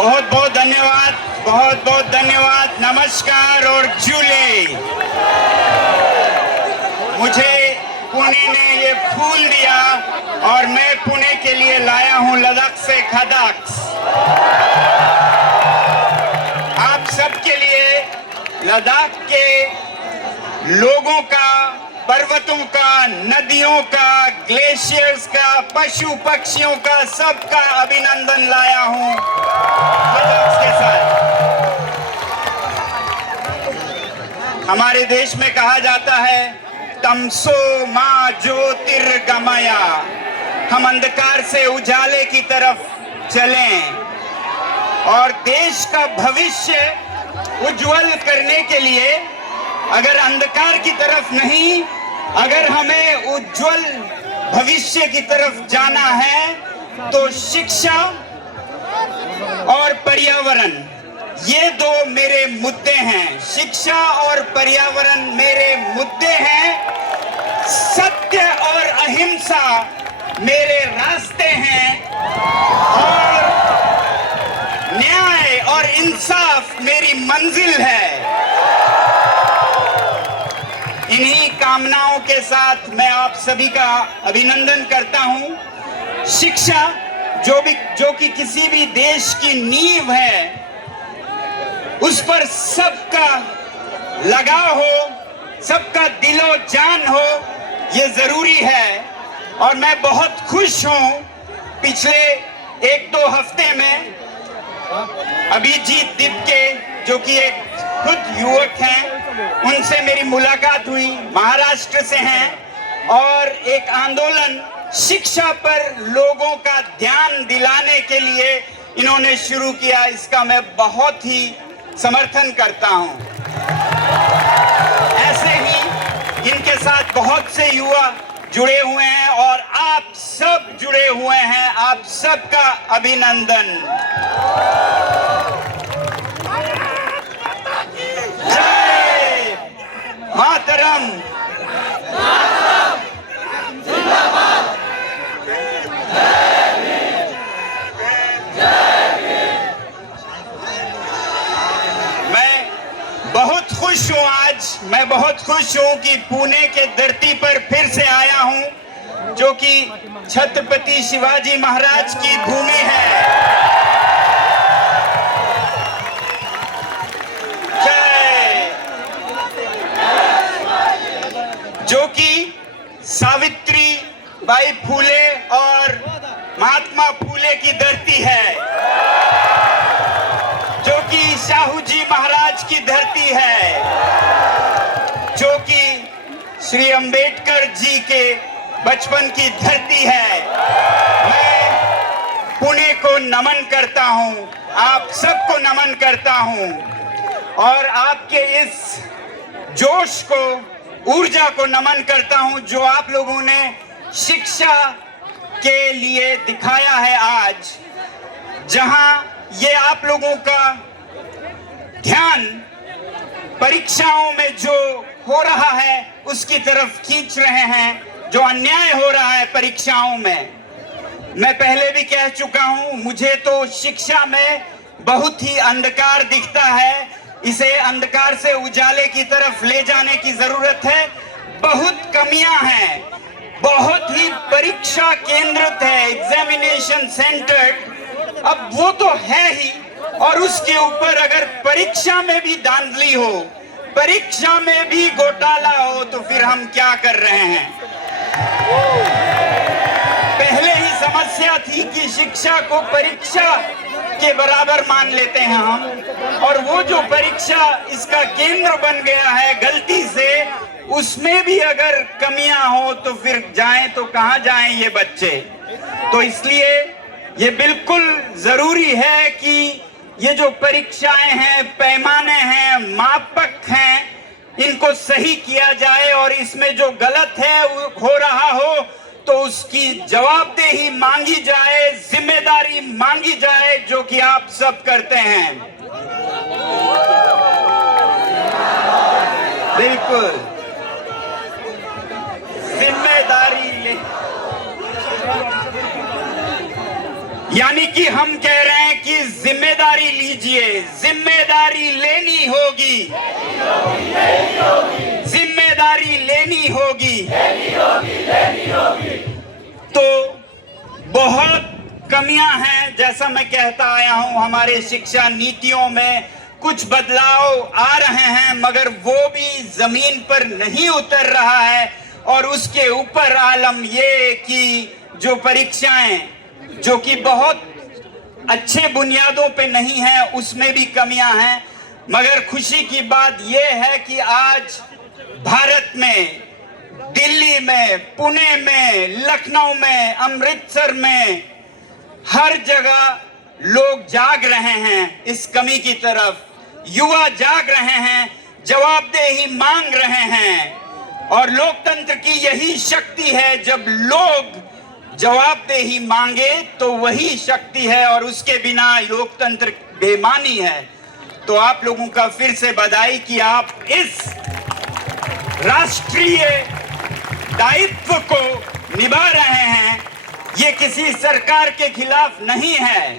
बहुत बहुत धन्यवाद, बहुत बहुत धन्यवाद। नमस्कार और झूले। मुझे पुणे ने ये फूल दिया और मैं पुणे के लिए लाया हूं लद्दाख से खदाक्स। आप सबके लिए लद्दाख के लोगों का, पर्वतों का, नदियों का, ग्लेशियर्स का, पशु पक्षियों का, सबका अभिनंदन लाया हूं खदाक्स के साथ। हमारे देश में कहा जाता है तमसो मा ज्योतिर्गमया, हम अंधकार से उजाले की तरफ चलें और देश का भविष्य उज्जवल करने के लिए अगर अंधकार की तरफ नहीं, अगर हमें उज्जवल भविष्य की तरफ जाना है तो शिक्षा और पर्यावरण, ये दो मेरे मुद्दे हैं। शिक्षा और पर्यावरण मेरे मुद्दे हैं। सत्य और अहिंसा मेरे रास्ते हैं और न्याय और इंसाफ मेरी मंजिल है। इन्हीं कामनाओं के साथ मैं आप सभी का अभिनंदन करता हूं। शिक्षा जो कि किसी भी देश की नींव है, उस पर सबका लगाव हो, सबका दिलो जान हो, ये जरूरी है। और मैं बहुत खुश हूं, पिछले 1-2 हफ्ते में अभिजीत दिपके, जो कि एक खुद युवक हैं, उनसे मेरी मुलाकात हुई, महाराष्ट्र से हैं और एक आंदोलन शिक्षा पर लोगों का ध्यान दिलाने के लिए इन्होंने शुरू किया। इसका मैं बहुत ही समर्थन करता हूं। ऐसे ही इनके साथ बहुत से युवा जुड़े हुए हैं और आप सब जुड़े हुए हैं। आप सबका अभिनंदन। जय मातरम। मैं बहुत खुश हूं कि पुणे के धरती पर फिर से आया हूं, जो कि छत्रपति शिवाजी महाराज की भूमि है। जय। जो कि सावित्री बाई फूले और महात्मा फूले की धरती है, जो कि शाहू जी महाराज की धरती है, जो कि श्री अंबेडकर जी के बचपन की धरती है। मैं पुणे को नमन करता हूं, आप सबको नमन करता हूं और आपके इस जोश को, ऊर्जा को नमन करता हूं जो आप लोगों ने शिक्षा के लिए दिखाया है आज, जहां ये आप लोगों का ध्यान परीक्षाओं में जो हो रहा है उसकी तरफ खींच रहे हैं, जो अन्याय हो रहा है परीक्षाओं में। मैं पहले भी कह चुका हूं, मुझे तो शिक्षा में बहुत ही अंधकार दिखता है। इसे अंधकार से उजाले की तरफ ले जाने की जरूरत है। बहुत कमियां हैं, बहुत ही परीक्षा केंद्रित है, एग्जामिनेशन सेंटर्ड। अब वो तो है ही, और उसके ऊपर अगर परीक्षा में भी धांधली हो, परीक्षा में भी घोटाला हो, तो फिर हम क्या कर रहे हैं। पहले ही समस्या थी कि शिक्षा को परीक्षा के बराबर मान लेते हैं हम, और वो जो परीक्षा इसका केंद्र बन गया है गलती से, उसमें भी अगर कमियां हो तो फिर जाएं तो कहां जाएं ये बच्चे। तो इसलिए ये बिल्कुल जरूरी है कि ये जो परीक्षाएं हैं, पैमाने हैं, मापक हैं, इनको सही किया जाए और इसमें जो गलत है हो रहा हो तो उसकी जवाबदेही मांगी जाए, जिम्मेदारी मांगी जाए, जो कि आप सब करते हैं। बिल्कुल जिम्मेदारी ले, यानी कि हम कह रहे हैं कि जिम्मेदारी जिम्मेदारी लेनी होगी, जिम्मेदारी लेनी होगी। तो बहुत कमियां हैं, जैसा मैं कहता आया हूं, हमारे शिक्षा नीतियों में कुछ बदलाव आ रहे हैं, मगर वो भी जमीन पर नहीं उतर रहा है। और उसके ऊपर आलम ये कि जो परीक्षाएं जो कि बहुत अच्छे बुनियादों पे नहीं है, उसमें भी कमियां हैं। मगर खुशी की बात यह है कि आज भारत में, दिल्ली में, पुणे में, लखनऊ में, अमृतसर में, हर जगह लोग जाग रहे हैं इस कमी की तरफ। युवा जाग रहे हैं, जवाबदेही मांग रहे हैं। और लोकतंत्र की यही शक्ति है, जब लोग जवाबदेही मांगे तो वही शक्ति है, और उसके बिना लोकतंत्र बेमानी है। तो आप लोगों का फिर से बधाई कि आप इस राष्ट्रीय दायित्व को निभा रहे हैं। ये किसी सरकार के खिलाफ नहीं है,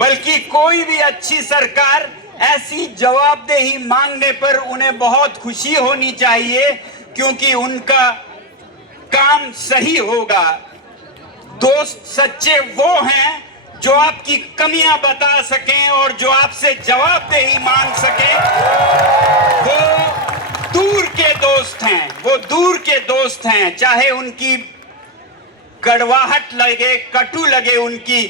बल्कि कोई भी अच्छी सरकार ऐसी जवाबदेही मांगने पर उन्हें बहुत खुशी होनी चाहिए, क्योंकि उनका काम सही होगा। दोस्त सच्चे वो हैं जो आपकी कमियां बता सकें और जो आपसे जवाबदेही मांग सकें। वो दूर के दोस्त हैं, वो दूर के दोस्त हैं, चाहे उनकी कड़वाहट लगे, कटु लगे उनकी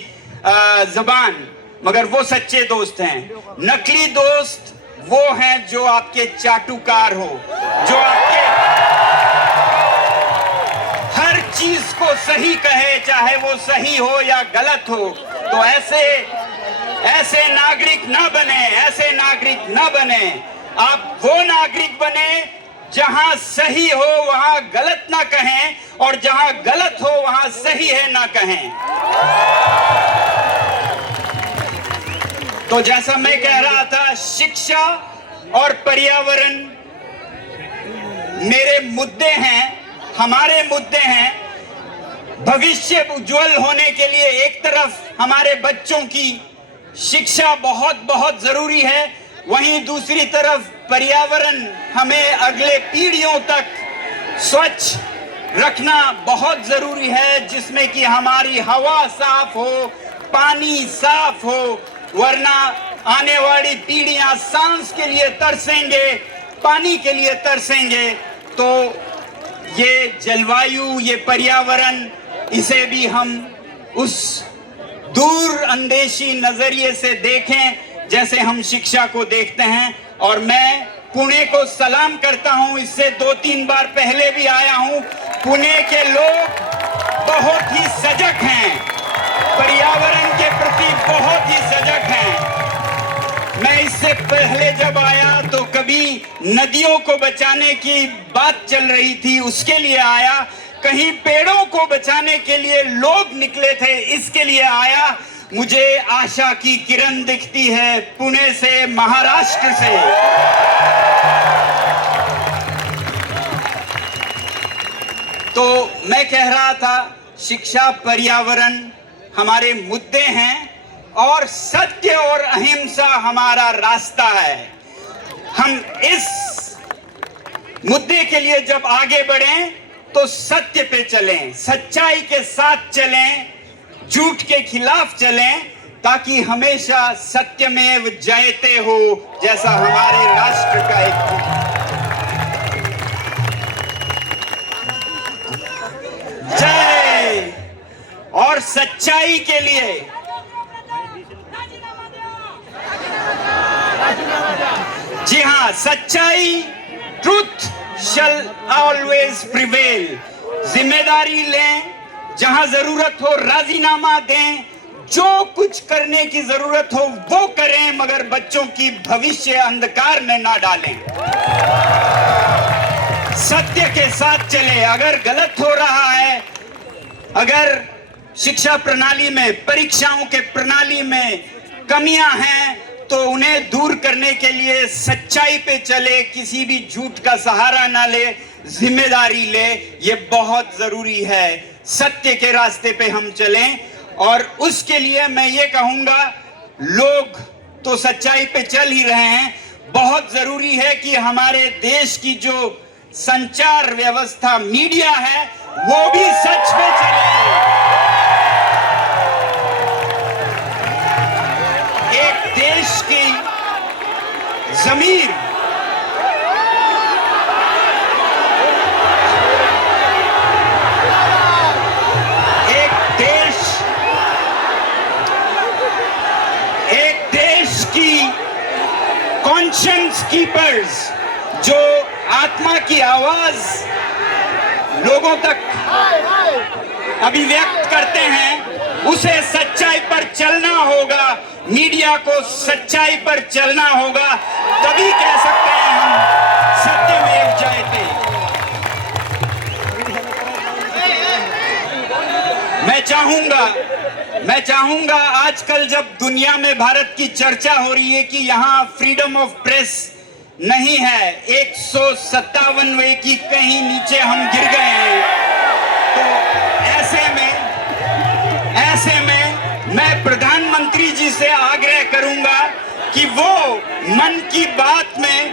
जुबान, मगर वो सच्चे दोस्त हैं। नकली दोस्त वो हैं जो आपके चाटुकार हो, जो आपके हर चीज को सही कहे, चाहे वो सही हो या गलत हो। तो ऐसे नागरिक ना बने, ऐसे नागरिक ना बने। आप वो नागरिक बने जहां सही हो वहां गलत ना कहें, और जहां गलत हो वहां सही है ना कहें। तो जैसा मैं कह रहा था, शिक्षा और पर्यावरण मेरे मुद्दे हैं, हमारे मुद्दे हैं। भविष्य उज्जवल होने के लिए एक तरफ हमारे बच्चों की शिक्षा बहुत बहुत जरूरी है, वहीं दूसरी तरफ पर्यावरण हमें अगले पीढ़ियों तक स्वच्छ रखना बहुत जरूरी है, जिसमें कि हमारी हवा साफ हो, पानी साफ हो, वरना आने वाली पीढ़ियां सांस के लिए तरसेंगे, पानी के लिए तरसेंगे। तो ये जलवायु, ये पर्यावरण, इसे भी हम उस दूर अंदेशी नजरिए से देखें जैसे हम शिक्षा को देखते हैं। और मैं पुणे को सलाम करता हूं, इससे 2-3 बार पहले भी आया हूं। पुणे के लोग बहुत ही सजग हैं, पर्यावरण के प्रति बहुत ही सजग हैं। मैं इससे पहले जब आया तो कभी नदियों को बचाने की बात चल रही थी, उसके लिए आया। कहीं पेड़ों को बचाने के लिए लोग निकले थे, इसके लिए आया। मुझे आशा की किरण दिखती है पुणे से, महाराष्ट्र से। तो मैं कह रहा था, शिक्षा, पर्यावरण हमारे मुद्दे हैं, और सत्य और अहिंसा हमारा रास्ता है। हम इस मुद्दे के लिए जब आगे बढ़ें तो सत्य पे चलें, सच्चाई के साथ चलें, झूठ के खिलाफ चलें, ताकि हमेशा सत्यमेव जयते हो, जैसा हमारे राष्ट्र का एक जय। और सच्चाई के लिए जी हाँ, सच्चाई, ट्रूथ शैल ऑलवेज प्रिवेल। जिम्मेदारी लें, जहां जरूरत हो राजीनामा दें, जो कुछ करने की जरूरत हो वो करें, मगर बच्चों की भविष्य अंधकार में ना डालें। सत्य के साथ चले। अगर गलत हो रहा है, अगर शिक्षा प्रणाली में, परीक्षाओं के प्रणाली में कमियां हैं, तो उन्हें दूर करने के लिए सच्चाई पे चले, किसी भी झूठ का सहारा ना ले, जिम्मेदारी ले। ये बहुत जरूरी है, सत्य के रास्ते पे हम चलें। और उसके लिए मैं ये कहूंगा, लोग तो सच्चाई पे चल ही रहे हैं। बहुत जरूरी है कि हमारे देश की जो संचार व्यवस्था मीडिया है वो भी सच पे चले। एक देश की जमीर कॉन्शियंस कीपर्स जो आत्मा की आवाज लोगों तक अभिव्यक्त करते हैं, उसे सच्चाई पर चलना होगा। मीडिया को सच्चाई पर चलना होगा, तभी कह सकते हैं हम सत्यमेव जयते। मैं चाहूंगा आजकल जब दुनिया में भारत की चर्चा हो रही है कि यहाँ फ्रीडम ऑफ प्रेस नहीं है, 157वें की कहीं नीचे हम गिर गए हैं, तो ऐसे में मैं प्रधानमंत्री जी से आग्रह करूंगा कि वो मन की बात में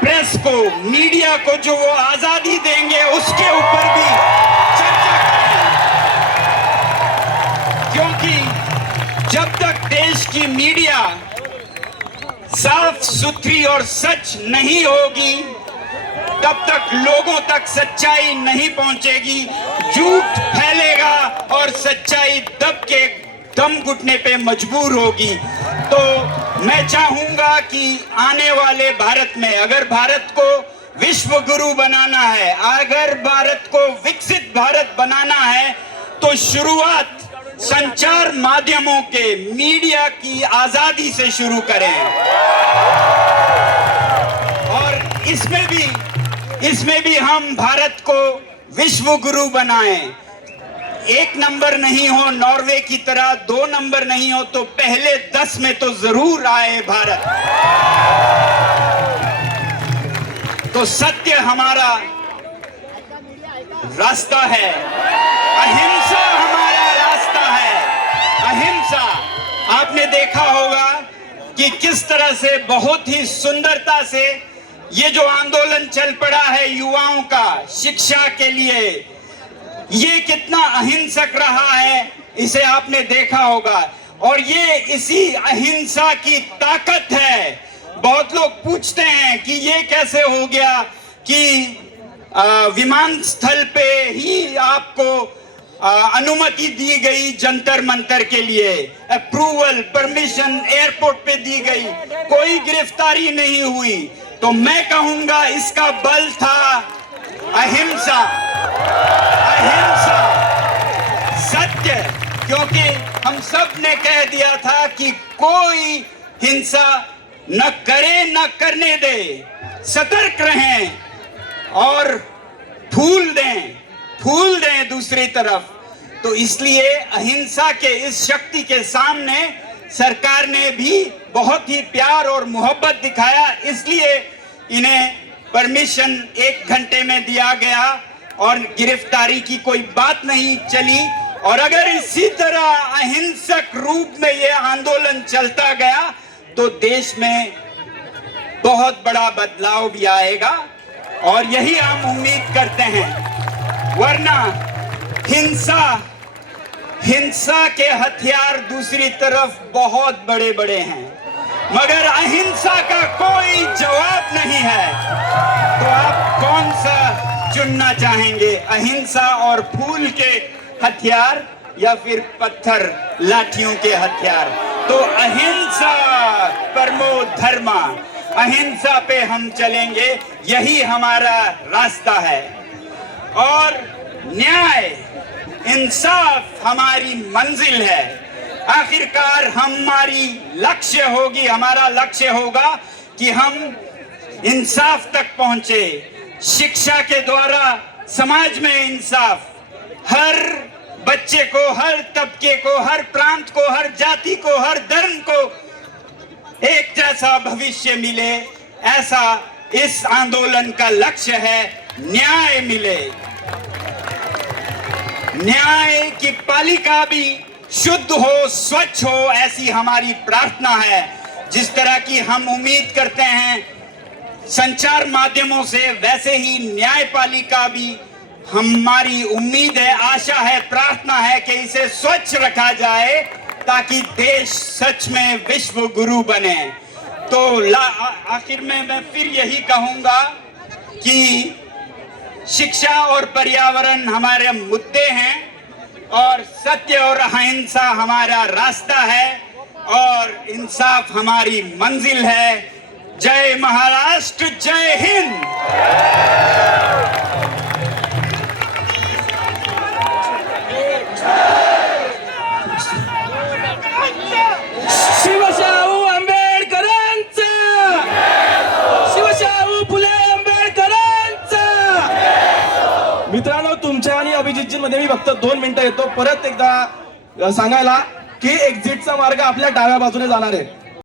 प्रेस को, मीडिया को जो वो आजादी देंगे उसके ऊपर भी चर्चा करें, क्योंकि जब तक देश की मीडिया साफ सुथरी और सच नहीं होगी तब तक लोगों तक सच्चाई नहीं पहुंचेगी। झूठ फैलेगा और सच्चाई दम घुटने पे मजबूर होगी। तो मैं चाहूंगा कि आने वाले भारत में अगर भारत को विश्व गुरु बनाना है, अगर भारत को विकसित भारत बनाना है, तो शुरुआत संचार माध्यमों के, मीडिया की आजादी से शुरू करें और इसमें भी हम भारत को विश्व गुरु बनाएं। 1 नंबर नहीं हो नॉर्वे की तरह, 2 नंबर नहीं हो तो पहले 10 में तो जरूर आए भारत। तो सत्य हमारा रास्ता है, अहिंसा हमारा रास्ता है। अहिंसा, आपने देखा होगा कि किस तरह से बहुत ही सुंदरता से ये जो आंदोलन चल पड़ा है युवाओं का शिक्षा के लिए, ये कितना अहिंसक रहा है, इसे आपने देखा होगा। और ये इसी अहिंसा की ताकत है। बहुत लोग पूछते हैं कि ये कैसे हो गया कि विमान स्थल पे ही आपको अनुमति दी गई, जंतर मंतर के लिए अप्रूवल, परमिशन एयरपोर्ट पे दी गई, कोई गिरफ्तारी नहीं हुई। तो मैं कहूंगा इसका बल था अहिंसा, अहिंसा, सत्य, क्योंकि हम सब ने कह दिया था कि कोई हिंसा न करे न करने दे, सतर्क रहें और फूल दें दूसरी तरफ। तो इसलिए अहिंसा के इस शक्ति के सामने सरकार ने भी बहुत ही प्यार और मोहब्बत दिखाया, इसलिए इन्हें परमिशन 1 घंटे में दिया गया और गिरफ्तारी की कोई बात नहीं चली। और अगर इसी तरह अहिंसक रूप में ये आंदोलन चलता गया तो देश में बहुत बड़ा बदलाव भी आएगा और यही हम उम्मीद करते हैं। वरना हिंसा के हथियार दूसरी तरफ बहुत बड़े बड़े हैं, मगर अहिंसा का कोई जवाब नहीं है। तो आप कौन सा चुनना चाहेंगे, अहिंसा और फूल के हथियार या फिर पत्थर लाठियों के हथियार? तो अहिंसा परमो धर्मा, अहिंसा पे हम चलेंगे, यही हमारा रास्ता है। और न्याय इंसाफ हमारी मंजिल है। आखिरकार हमारी लक्ष्य होगी, हमारा लक्ष्य होगा कि हम इंसाफ तक पहुंचे। शिक्षा के द्वारा समाज में इंसाफ, हर बच्चे को, हर तबके को, हर प्रांत को, हर जाति को, हर धर्म को एक जैसा भविष्य मिले, ऐसा इस आंदोलन का लक्ष्य है। न्याय मिले, न्याय की पालिका भी शुद्ध हो, स्वच्छ हो, ऐसी हमारी प्रार्थना है। जिस तरह की हम उम्मीद करते हैं संचार माध्यमों से, वैसे ही न्यायपालिका भी हमारी उम्मीद है, आशा है, प्रार्थना है कि इसे स्वच्छ रखा जाए ताकि देश सच में विश्व गुरु बने। तो आखिर में मैं फिर यही कहूंगा कि शिक्षा और पर्यावरण हमारे मुद्दे हैं और सत्य और अहिंसा हमारा रास्ता है और इंसाफ हमारी मंजिल है। जय महाराष्ट्र, जय हिंद। शिवशाहू आंबेडकरांचा, शिवशाहू फुले आंबेडकरांचा। मित्रांनो, तुमच्या आणि अभिजितजी मध्ये मी फक्त 2 मिनिटं येतो परत एकदा सांगायला की एक्झिटचा मार्ग आपल्या डाव्या बाजूने जाणार आहे।